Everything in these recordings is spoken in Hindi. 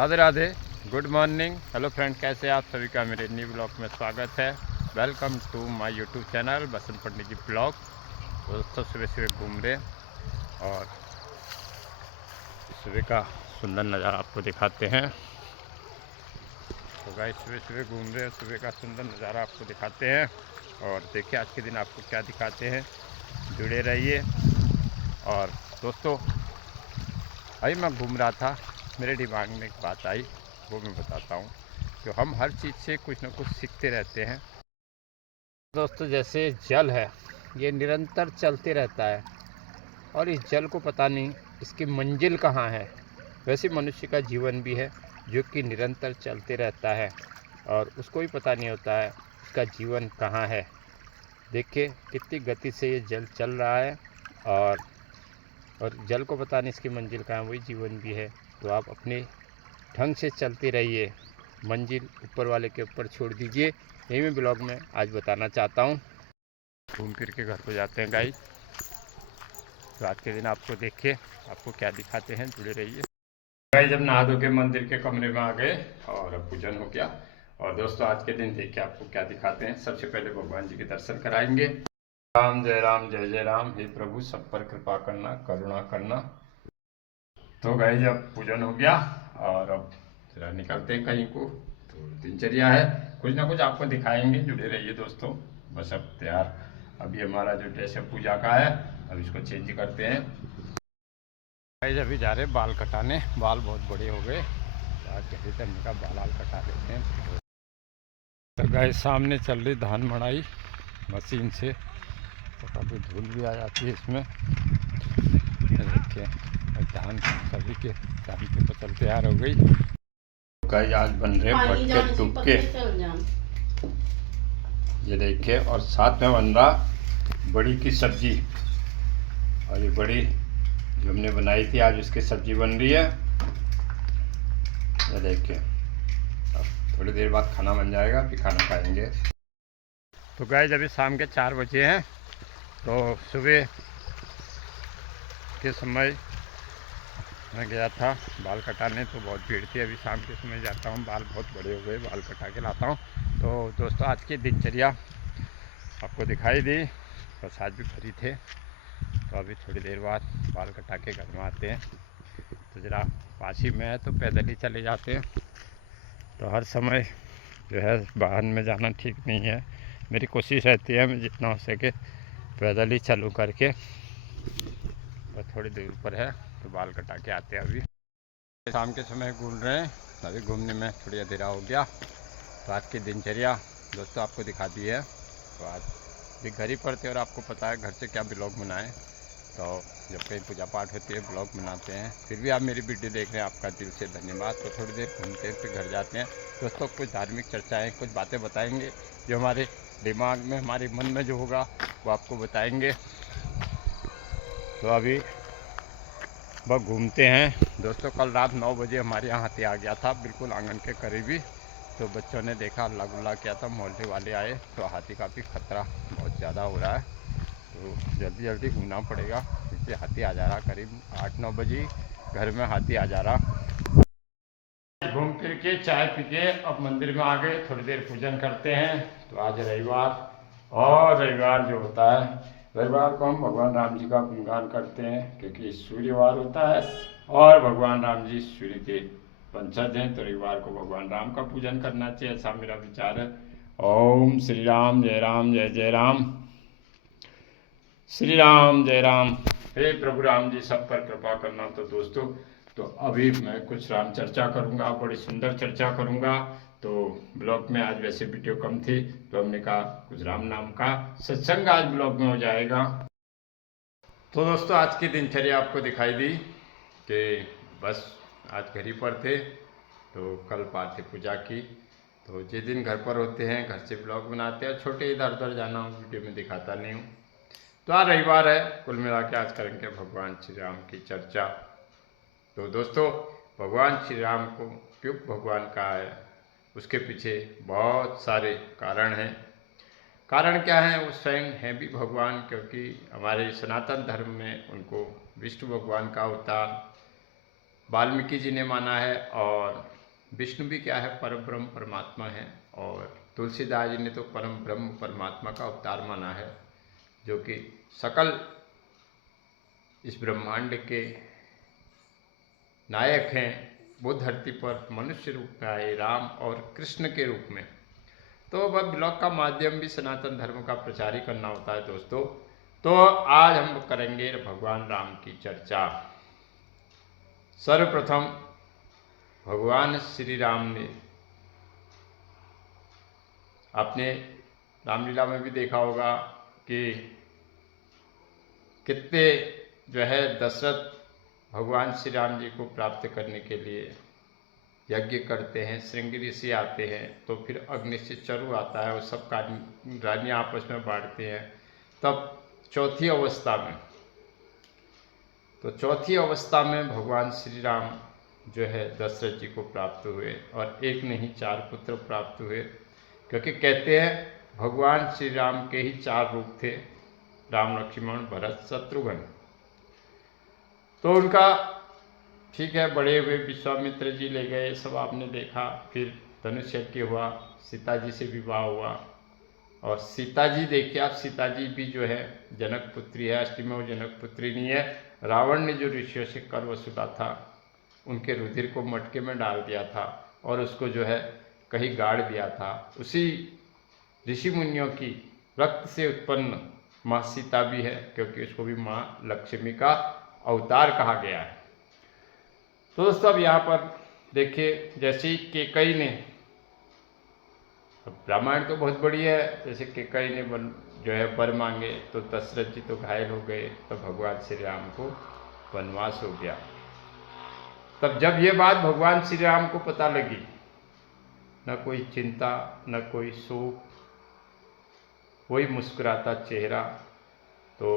Radhe Radhe, good morning. Hello friend, कैसे आप सभी का मेरे न्यू ब्लॉग में स्वागत है। Welcome to my YouTube channel Basant Pandit ji blog. दोस्तों सुबह सुबह घूम रहे और सुबह का सुंदर नज़ारा आपको दिखाते हैं। तो गाइस सुबह सुबह घूम रहे हैं, सुबह का सुंदर नज़ारा आपको दिखाते हैं और देखिए आज के दिन आपको क्या दिखाते हैं, जुड़े रहिए। और दोस्तों अभी मैं घूम रहा था, मेरे दिमाग में एक बात आई, वो मैं बताता हूँ। तो हम हर चीज़ से कुछ ना कुछ सीखते रहते हैं। दोस्तों जैसे जल है, ये निरंतर चलते रहता है और इस जल को पता नहीं इसकी मंजिल कहाँ है। वैसे मनुष्य का जीवन भी है जो कि निरंतर चलते रहता है और उसको भी पता नहीं होता है उसका जीवन कहाँ है। देखिए कितनी गति से ये जल चल रहा है और जल को पता नहीं इसकी मंजिल कहाँ है, वही जीवन भी है। तो आप अपने ढंग से चलते रहिए, मंजिल ऊपर वाले के ऊपर छोड़ दीजिए। यही मैं ब्लॉग में आज बताना चाहता हूँ। घूम फिर के घर को जाते हैं गाइस। तो आज के दिन आपको देखिए आपको क्या दिखाते हैं, जुड़े रहिए गाइस। जब नहा धो के मंदिर के कमरे में आ गए और अब पूजन हो गया। और दोस्तों आज के दिन देखिए आपको क्या दिखाते हैं। सबसे पहले भगवान जी के दर्शन कराएंगे। राम जय राम जय जय राम, हे प्रभु सब पर कृपा करना, करुणा करना। तो गाइस अब पूजन हो गया और अब जरा निकलते हैं कहीं को। तो दिनचर्या है, कुछ ना कुछ आपको दिखाएंगे, जुड़े रहिए दोस्तों। बस अब तैयार, अभी हमारा जो ड्रेस है पूजा का है, अब इसको चेंज करते हैं। गाइस अभी जा रहे हैं बाल कटाने, बाल बहुत बड़े हो गए, आज जैसे तरीके का बाल कटा लेते हैं। तो गाइस सामने चल रही धान मड़ाई मशीन से, तो काफ़ी धूल भी आ जाती है इसमें। देखिए धान सभी के धान की फसल तैयार हो गई। गाइस आज बन रहे भटके टुक्के, ये देखिए, और साथ में बन रहा बड़ी की सब्जी। और ये बड़ी जो हमने बनाई थी आज उसकी सब्जी बन रही है, ये देखिए। अब थोड़ी देर बाद खाना बन जाएगा, फिर खाना खाएंगे। तो गाइस अभी शाम के 4 बजे हैं। तो सुबह के समय मैं गया था बाल कटाने, तो बहुत भीड़ थी। अभी शाम के समय जाता हूँ, बाल बहुत बड़े हो गए, बाल कटा के लाता हूँ। तो दोस्तों आज की दिनचर्या आपको दिखाई दी, बस आज भी फ्री थे। तो अभी थोड़ी देर बाद बाल कटा के घर में आते हैं। तो ज़रा पास ही में है तो पैदल ही चले जाते हैं। तो हर समय जो है वाहन में जाना ठीक नहीं है। मेरी कोशिश रहती है मैं जितना हो सके पैदल ही चलूँ करके। बस थोड़ी दूर पर है तो बाल कटा के आते हैं। अभी शाम के समय घूम रहे हैं, अभी घूमने में थोड़ी अंधेरा हो गया। तो आज की दिनचर्या दोस्तों आपको दिखा दी है। तो आज भी घर ही पर थे और आपको पता है घर से क्या ब्लॉग बनाएं। तो जब कहीं पूजा पाठ होती है ब्लॉग बनाते हैं। फिर भी आप मेरी वीडियो देख रहे हैं, आपका दिल से धन्यवाद। तो थोड़ी देर घूमते हैं फिर घर जाते हैं। दोस्तों कुछ धार्मिक चर्चाएँ, कुछ बातें बताएंगे जो हमारे दिमाग में, हमारे मन में जो होगा वो आपको बताएंगे। तो अभी बस घूमते हैं दोस्तों। कल रात 9 बजे हमारे यहाँ हाथी आ गया था, बिल्कुल आंगन के करीबी। तो बच्चों ने देखा, अल्लाह गुल्ला किया था, मोहल्ले वाले आए। तो हाथी का भी खतरा बहुत ज़्यादा हो रहा है, तो जल्दी जल्दी घूमना पड़ेगा, क्योंकि हाथी आ जा रहा करीब 8-9 बजे घर में हाथी आ जा रहा। घूम फिर के चाय पी के अब मंदिर में आ गए, थोड़ी देर पूजन करते हैं। तो आज रविवार, और रविवार जो होता है, रविवार को हम भगवान राम जी का गुणगान करते हैं, क्योंकि सूर्यवार होता है और भगवान राम जी सूर्य के वंशज हैं। तो रविवार को भगवान राम का पूजन करना चाहिए, ऐसा मेरा विचार है। ओम श्री राम जय राम जय जय राम, श्री राम जय राम। हे प्रभु राम जी सब पर कृपा करना। तो दोस्तों तो अभी मैं कुछ राम चर्चा करूंगा, बड़ी सुंदर चर्चा करूंगा। तो ब्लॉग में आज वैसे वीडियो कम थी, तो हमने कहा कुछ राम नाम का सत्संग आज ब्लॉग में हो जाएगा। तो दोस्तों आज की दिनचर्या आपको दिखाई दी कि बस आज घर ही पर थे। तो कल पार्थिव पूजा की। तो जिस दिन घर पर होते हैं घर से ब्लॉग बनाते हैं, छोटे इधर उधर जाना वीडियो में दिखाता नहीं हूँ। तो आज रविवार है, कुल मिला के आज करेंगे भगवान श्री राम की चर्चा। तो दोस्तों भगवान श्री राम को क्यों भगवान कहा है, उसके पीछे बहुत सारे कारण हैं। कारण क्या है, वो स्वयं हैं भी भगवान, क्योंकि हमारे सनातन धर्म में उनको विष्णु भगवान का अवतार वाल्मीकि जी ने माना है, और विष्णु भी क्या है, परम ब्रह्म परमात्मा है, और तुलसीदास जी ने तो परम ब्रह्म परमात्मा का अवतार माना है, जो कि सकल इस ब्रह्मांड के नायक हैं। वो धरती पर मनुष्य रूप में आए, राम और कृष्ण के रूप में। तो वह ब्लॉग का माध्यम भी सनातन धर्म का प्रचार ही करना होता है दोस्तों। तो आज हम करेंगे भगवान राम की चर्चा। सर्वप्रथम भगवान श्री राम ने, आपने रामलीला में भी देखा होगा कि कितने जो है दशरथ भगवान श्री राम जी को प्राप्त करने के लिए यज्ञ करते हैं, श्रृंगी ऋषि आते हैं, तो फिर अग्नि से चरु आता है और सब रानियाँ आपस में बांटते हैं। तब चौथी अवस्था में भगवान श्री राम जो है दशरथ जी को प्राप्त हुए, और एक नहीं 4 पुत्र प्राप्त हुए, क्योंकि कहते हैं भगवान श्री राम के ही 4 रूप थे, राम लक्ष्मण भरत शत्रुघ्न। तो उनका ठीक है, बड़े हुए विश्वामित्र जी ले गए, सब आपने देखा। फिर धनुष यज्ञ हुआ, सीता जी से विवाह हुआ, और सीता जी देखिए आप, सीता जी भी जो है जनक पुत्री है, असली में वो जनक पुत्री नहीं है। रावण ने जो ऋषियों से कर वसूला था, उनके रुधिर को मटके में डाल दिया था और उसको जो है कहीं गाड़ दिया था। उसी ऋषि मुनियों की रक्त से उत्पन्न माँ सीता भी है, क्योंकि उसको भी माँ लक्ष्मी का अवतार कहा गया है। तो दोस्तों अब यहाँ पर देखिए, जैसे ही केकई ने, अब रामायण तो बहुत बड़ी है, जैसे केकई ने जो है वर मांगे, तो दशरथ जी तो घायल हो गए, तो भगवान श्री राम को वनवास हो गया। तब जब ये बात भगवान श्री राम को पता लगी, न कोई चिंता न कोई शोक, वही मुस्कुराता चेहरा। तो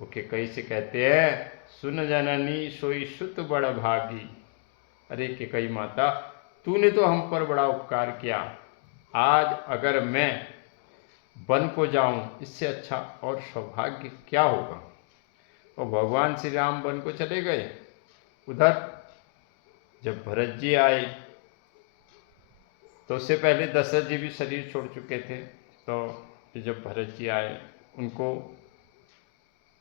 वो केकई से कहते हैं, सुन जननी सोई सुत बड़ भागी। अरे केकई माता, तूने तो हम पर बड़ा उपकार किया, आज अगर मैं वन को जाऊं, इससे अच्छा और सौभाग्य क्या होगा। और भगवान श्री राम वन को चले गए। उधर जब भरत जी आए, तो उससे पहले दशरथ जी भी शरीर छोड़ चुके थे। तो जब भरत जी आए, उनको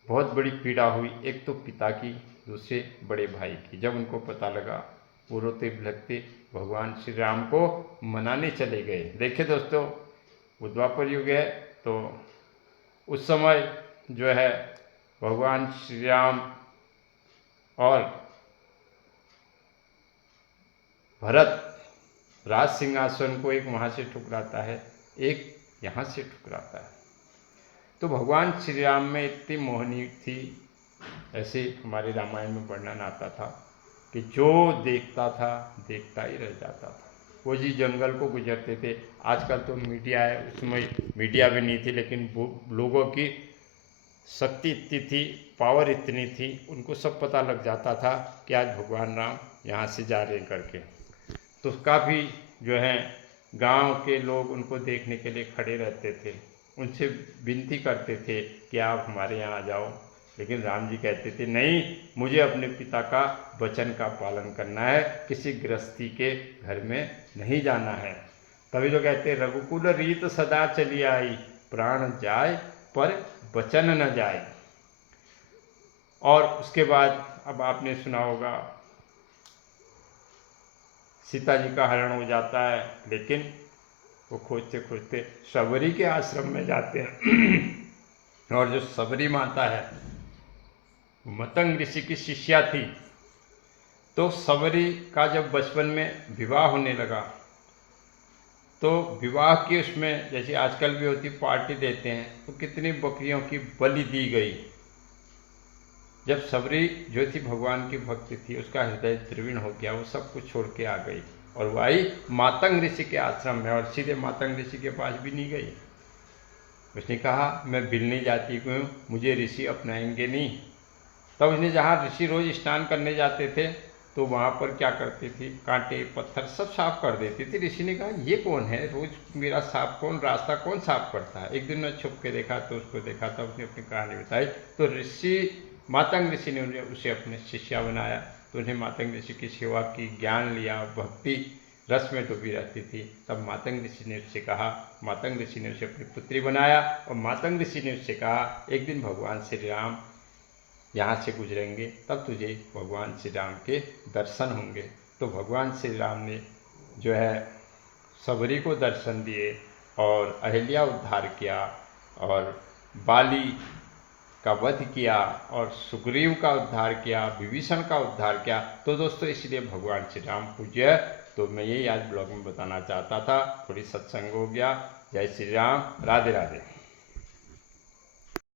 बहुत बड़ी पीड़ा हुई, एक तो पिता की, दूसरे बड़े भाई की। जब उनको पता लगा, वो रोते बिलखते भगवान श्री राम को मनाने चले गए। देखिए दोस्तों, वो द्वापर युग है, तो उस समय जो है भगवान श्री राम और भरत राज सिंहासन को एक वहाँ से ठुकराता है, एक यहाँ से ठुकराता है। तो भगवान श्री राम में इतनी मोहनी थी, ऐसे हमारे रामायण में वर्णन आता था कि जो देखता था देखता ही रह जाता था। वो जी जंगल को गुजरते थे। आजकल तो मीडिया है, उसमें मीडिया भी नहीं थी, लेकिन लोगों की शक्ति इतनी थी, पावर इतनी थी, उनको सब पता लग जाता था कि आज भगवान राम यहाँ से जा रहे करके। तो काफ़ी जो है गांव के लोग उनको देखने के लिए खड़े रहते थे, उनसे विनती करते थे कि आप हमारे यहाँ आ जाओ। लेकिन राम जी कहते थे, नहीं, मुझे अपने पिता का वचन का पालन करना है, किसी गृहस्थी के घर में नहीं जाना है। तभी तो कहते, रघुकुल रीत सदा चली आई, प्राण जाए पर वचन न जाए। और उसके बाद अब आपने सुना होगा, सीता जी का हरण हो जाता है, लेकिन वो खोजते खोजते सबरी के आश्रम में जाते हैं। और जो सबरी माता है, मतंग ऋषि की शिष्या थी। तो सबरी का जब बचपन में विवाह होने लगा, तो विवाह की उसमें जैसे आजकल भी होती पार्टी देते हैं, तो कितनी बकरियों की बलि दी गई। जब सबरी जो थी भगवान की भक्ति थी, उसका हृदय द्रविण हो गया, वो सब कुछ छोड़ के आ गई और वो आई मातंग ऋषि के आश्रम में, और सीधे मातंग ऋषि के पास भी नहीं गई। उसने कहा, मैं बिलनी जाति को हूँ, मुझे ऋषि अपनाएंगे नहीं। तब उसने, जहाँ ऋषि रोज स्नान करने जाते थे, तो वहाँ पर क्या करती थी, कांटे पत्थर सब साफ कर देती थी। ऋषि ने कहा, ये कौन है, रोज मेरा साफ कौन, रास्ता कौन साफ करता है। एक दिन मैं छुप के देखा, तो उसको देखा, तब उसने अपनी कहानी बताई। तो ऋषि मातंग ऋषि ने उसे अपने शिष्या बनाया तो उन्हें मातंग ऋषि की सेवा की, ज्ञान लिया, भक्ति रस में डूबी रहती थी। तब मातंग ऋषि ने उससे कहा, मातंग ऋषि ने उसे अपनी पुत्री बनाया और मातंग ऋषि ने उससे कहा, एक दिन भगवान श्री राम यहाँ से गुजरेंगे, तब तुझे भगवान श्री राम के दर्शन होंगे। तो भगवान श्री राम ने जो है सबरी को दर्शन दिए और अहिल्या उद्धार किया और बाली का वध किया और सुग्रीव का उद्धार किया, विभीषण का उद्धार किया। तो दोस्तों इसलिए भगवान श्री राम पूज्य। तो मैं यही आज ब्लॉग में बताना चाहता था, थोड़ी सत्संग हो गया। जय श्री राम, राधे राधे।